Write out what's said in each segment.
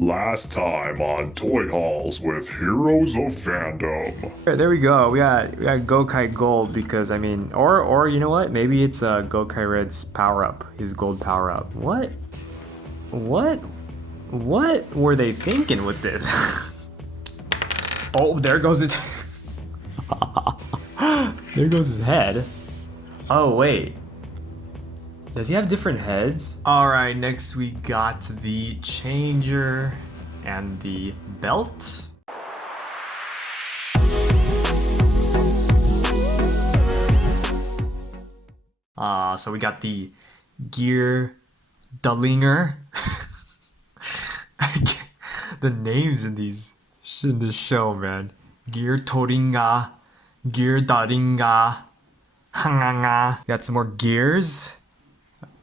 Last time on Toy Halls with Heroes of Fandom. There we go. We got Gokai Gold because I mean, or you know what? Maybe it's Gokai Red's power up, his gold power up. What were they thinking with this? Oh, there goes it. There goes his head. Oh wait. Does he have different heads? Alright, next we got the changer and the belt. So we got the GEARDALINGER. The names in this show, man. GEARDALINGER, GEARDALINGER, HANGANGA. Got some more gears.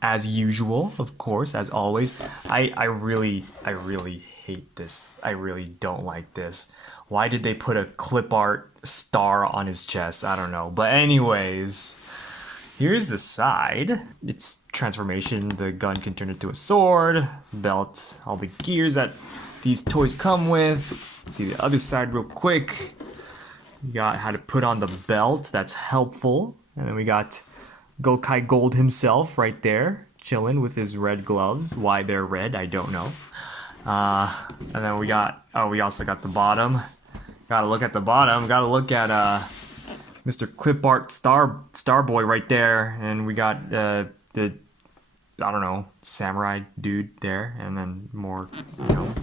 As usual, of course, as always. I really hate this. I really don't like this. Why did they put a clip art star on his chest? I don't know. But anyways, here's the side. It's transformation. The gun can turn into a sword, belt, all the gears that these toys come with. Let's see the other side real quick. We got how to put on the belt. That's helpful. And then we got Gokai Gold himself right there, chilling with his red gloves. Why they're red, I don't know. And then we also got the bottom. Gotta look at the bottom. Gotta look at Mr. Clip Art Starboy right there. And we got the I don't know, samurai dude there, and then more,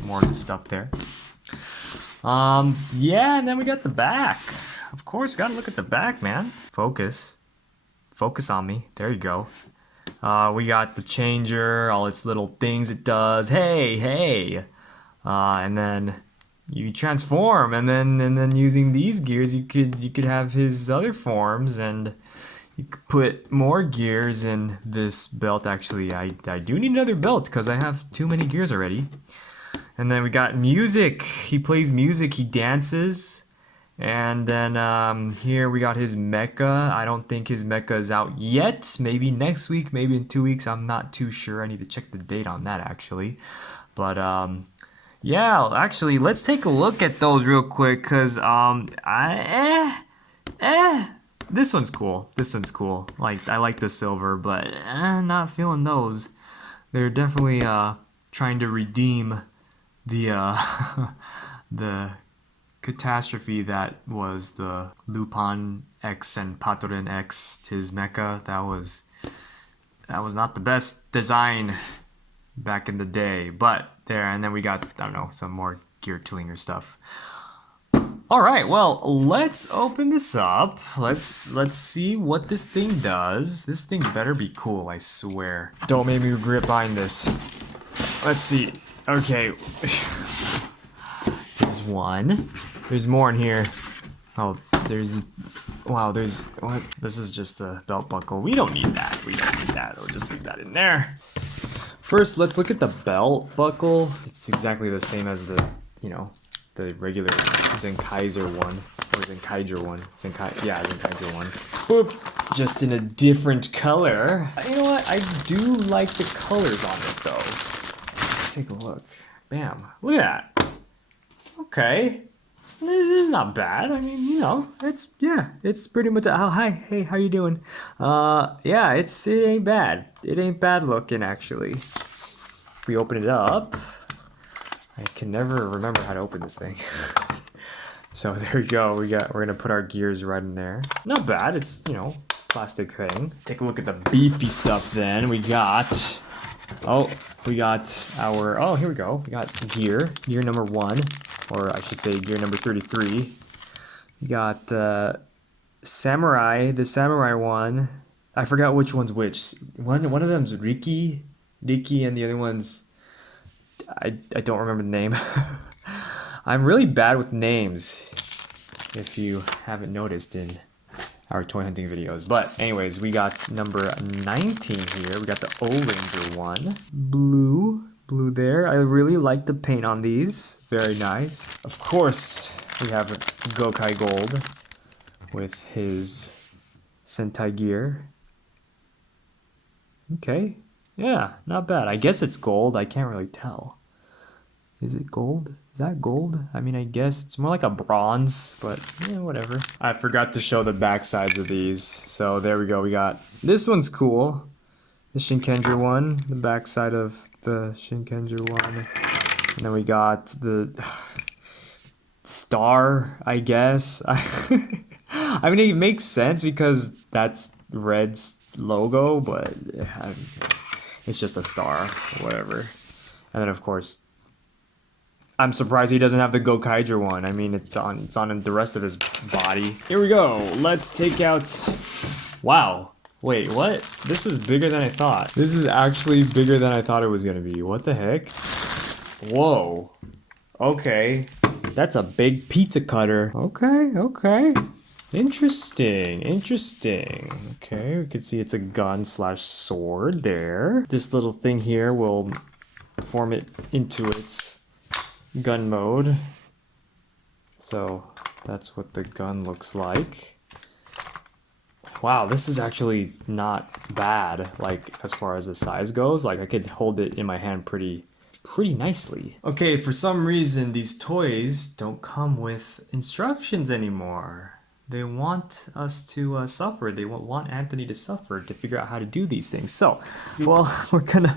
more of the stuff there. Yeah, and then we got the back. Of course, gotta look at the back, man. Focus on me. There you go. We got the changer, all its little things it does. Hey. And then you transform, and then using these gears, you could have his other forms, and you could put more gears in this belt. Actually, I do need another belt because I have too many gears already. And then we got music. He plays music. He dances. And then here we got his mecha. I don't think his mecha is out yet. Maybe next week, maybe in 2 weeks. I'm not too sure. I need to check the date on that actually. But yeah, actually, let's take a look at those real quick because this one's cool. This one's cool. Like, I like the silver, but not feeling those. They're definitely trying to redeem the the catastrophe that was the Lupin X and Patron X, his mecha. That was not the best design back in the day, but there. And then we got, I don't know, some more GEARDALINGER stuff. All right, well, let's open this up. Let's see what this thing does. This thing better be cool, I swear. Don't make me regret buying this. Let's see. Okay. There's one. There's more in here. Oh, wow, there's, what? This is just a belt buckle. We don't need that. We don't need that. We'll just leave that in there. First, let's look at the belt buckle. It's exactly the same as the, the regular Zenkaiger one. Or Zenkaiger one. Zenkaiger one. Boop. Just in a different color. You know what? I do like the colors on it, though. Let's take a look. Bam. Look at that. Okay. It's not bad. I mean, it's pretty much. Oh, hi, hey, how you doing? Yeah, it ain't bad. It ain't bad looking actually. If we open it up, I can never remember how to open this thing. So there we go. We're gonna put our gears right in there. Not bad. It's plastic thing. Take a look at the beefy stuff. Then we got. We got our. Oh, here we go. We got gear number 1. Or I should say gear number 33. We got the samurai one. I forgot which one's which. One of them's Riki, and the other one's I don't remember the name. I'm really bad with names, if you haven't noticed in our toy hunting videos. But anyways, we got number 19 here. We got the O-Ranger one. Blue there. I really like the paint on these. Very nice. Of course, we have Gokai Gold with his Sentai gear. Okay. Yeah, not bad. I guess it's gold. I can't really tell. Is it gold? Is that gold? I mean, I guess it's more like a bronze, but yeah, whatever. I forgot to show the back sides of these. So there we go. We got this one's cool. The Shinkenger one, the back side of the Shinkenger one. And then we got the star, I guess. I mean, it makes sense because that's Red's logo, but it's just a star, whatever. And then, of course, I'm surprised he doesn't have the Gokaiger one. I mean, it's on the rest of his body. Here we go. Let's take out... Wow. Wait, what? This is bigger than I thought. This is actually bigger than I thought it was going to be. What the heck? Whoa. Okay. That's a big pizza cutter. Okay, okay. Interesting, interesting. Okay, we can see it's a gun slash sword there. This little thing here will form it into its gun mode. So that's what the gun looks like. Wow, this is actually not bad, like as far as the size goes. Like I could hold it in my hand pretty nicely. Okay, for some reason these toys don't come with instructions anymore. They want us to suffer. They want Anthony to suffer to figure out how to do these things. So, well, we're going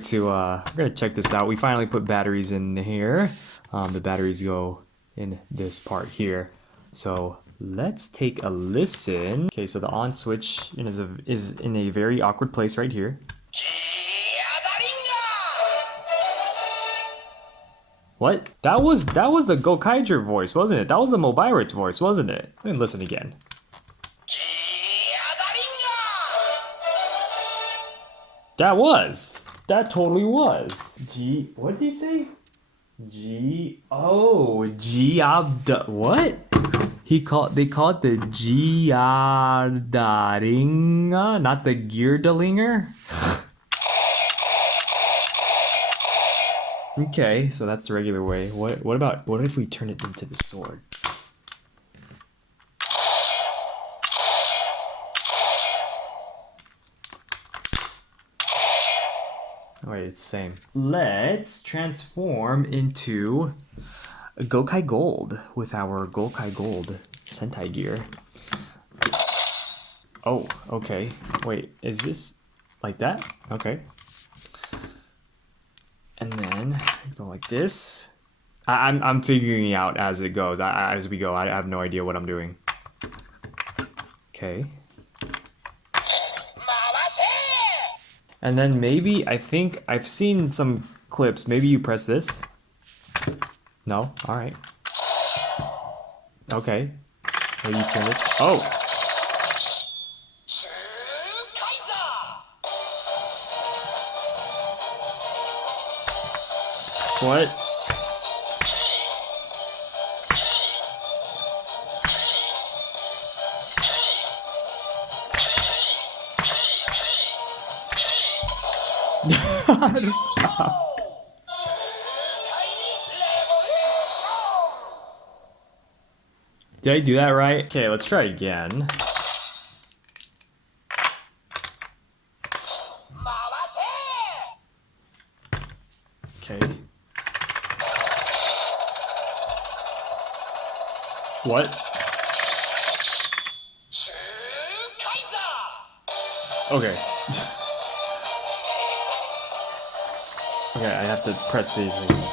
to check this out. We finally put batteries in here. The batteries go in this part here. So let's take a listen. Okay, so the on switch is in a very awkward place right here. What? That was the Gokaiger voice, wasn't it? That was the Mobirit's voice, wasn't it? Let me listen again. That totally was. What did he say? What? They call it the GEARDALINGER, not the GEARDALINGER? Okay, so that's the regular way. What if we turn it into the sword? Oh, wait, it's the same. Let's transform into a Gokai Gold with our Gokai Gold Sentai gear. Oh, okay. Wait, is this like that? Okay. And then go like this. I'm figuring it out as it goes. As we go, I have no idea what I'm doing. Okay. And then maybe, I think I've seen some clips. Maybe you press this. No? Alright. Okay. Maybe you turn this. Oh! What? Did I do that right? Okay, let's try again. Okay. What? Okay. Okay, I have to press these again.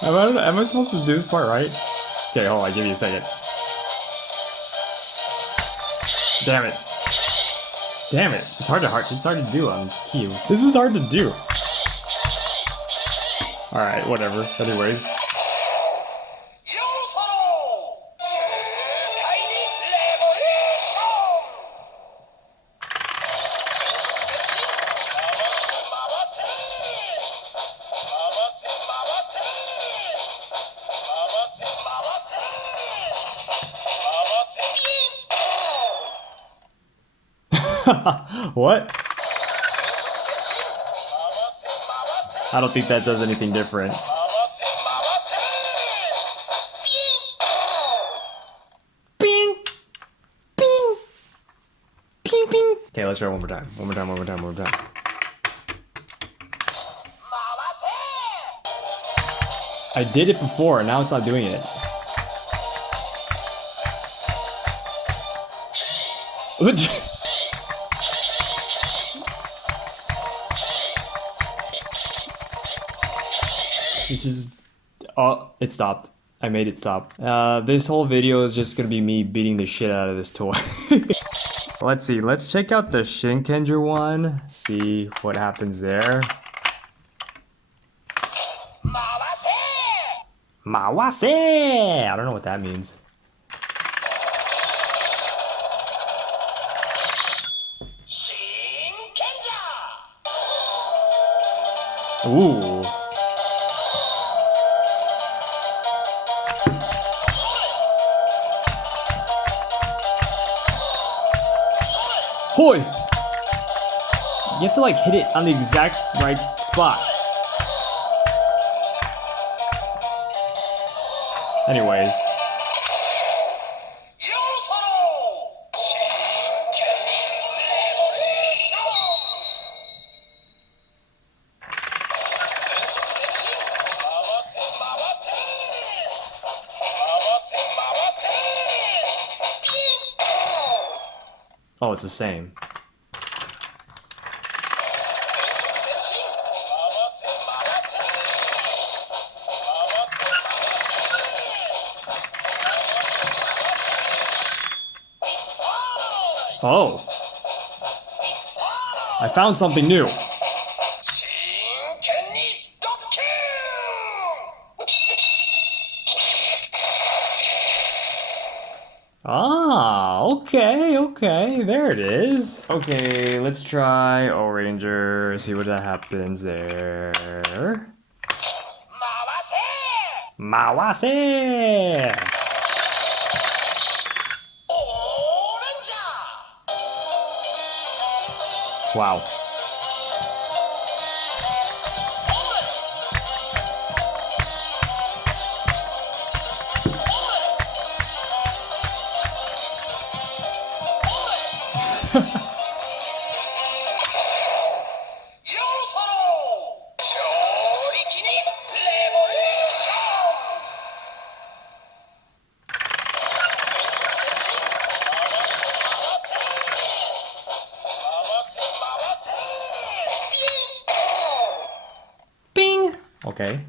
Am I supposed to do this part right? Okay, hold on, give me a second. Damn it. Damn it. It's hard to do on cue. This is hard to do. Alright, whatever. Anyways. What? I don't think that does anything different. Ping, ping. Okay, let's try one more time. One more time. I did it before, now it's not doing it. This is... Oh, it stopped. I made it stop. This whole video is just gonna be me beating the shit out of this toy. Let's see, let's check out the Zenkaiger one. See what happens there. Mawase! I don't know what that means. Ooh. Hoi! You have to like hit it on the exact right spot. Anyways. Oh, it's the same. Oh. I found something new. Ah, okay, there it is. Okay, let's try O-Ranger, see what that happens there. Mawase! Wow. Bing! Okay.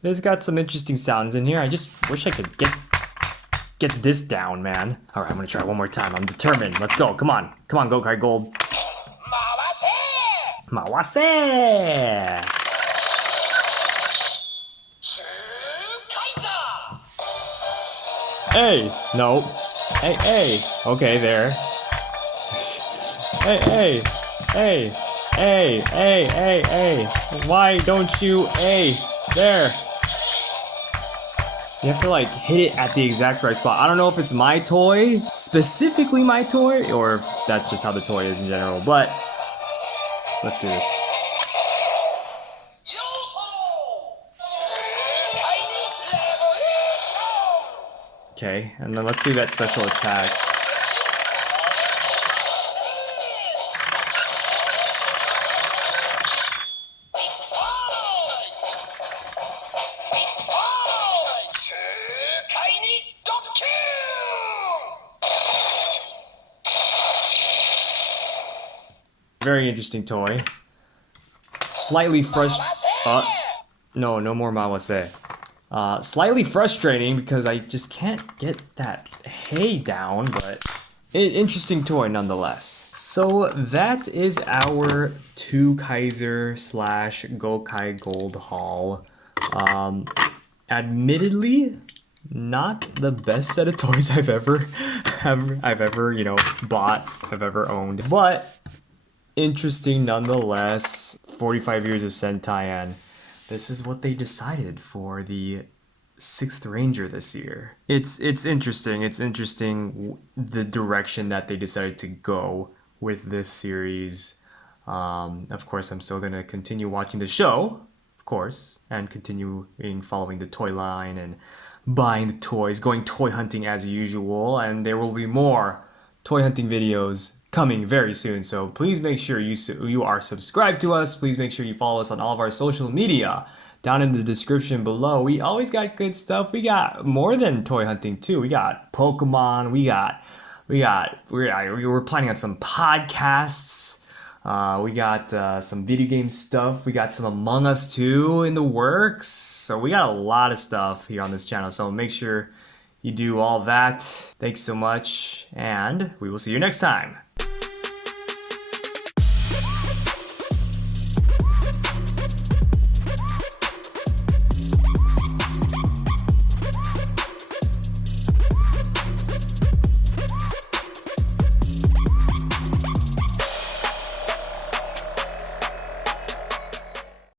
It's got some interesting sounds in here. I just wish I could get this down, man. All right, I'm gonna try one more time. I'm determined. Let's go. Come on, Gokai Gold. Mawase! Hey, no. Hey. Okay, there. Hey. Why don't you? Hey, there. You have to like hit it at the exact right spot. I don't know if it's my toy, specifically my toy, or if that's just how the toy is in general, but let's do this. Okay, and then let's do that special attack. Very interesting toy. Slightly no more Mawase. Slightly frustrating because I just can't get that hay down, but interesting toy nonetheless. So that is our Twokaizer / Gokai Gold haul. Admittedly, not the best set of toys I've ever bought, I've ever owned, but interesting nonetheless. 45 years of Sentai, and this is what they decided for the sixth ranger this year. It's interesting. It's interesting the direction that they decided to go with this series. Of course, I'm still gonna continue watching the show, of course, and continuing following the toy line and buying the toys, going toy hunting as usual, and there will be more toy hunting videos coming very soon. So please make sure you are subscribed to us. Please make sure you follow us on all of our social media down in the description below. We always got good stuff. We got more than toy hunting too. We got Pokemon. We're planning on some podcasts. We got some video game stuff. We got some Among Us too in the works. So we got a lot of stuff here on this channel. So make sure you do all that. Thanks so much, and we will see you next time.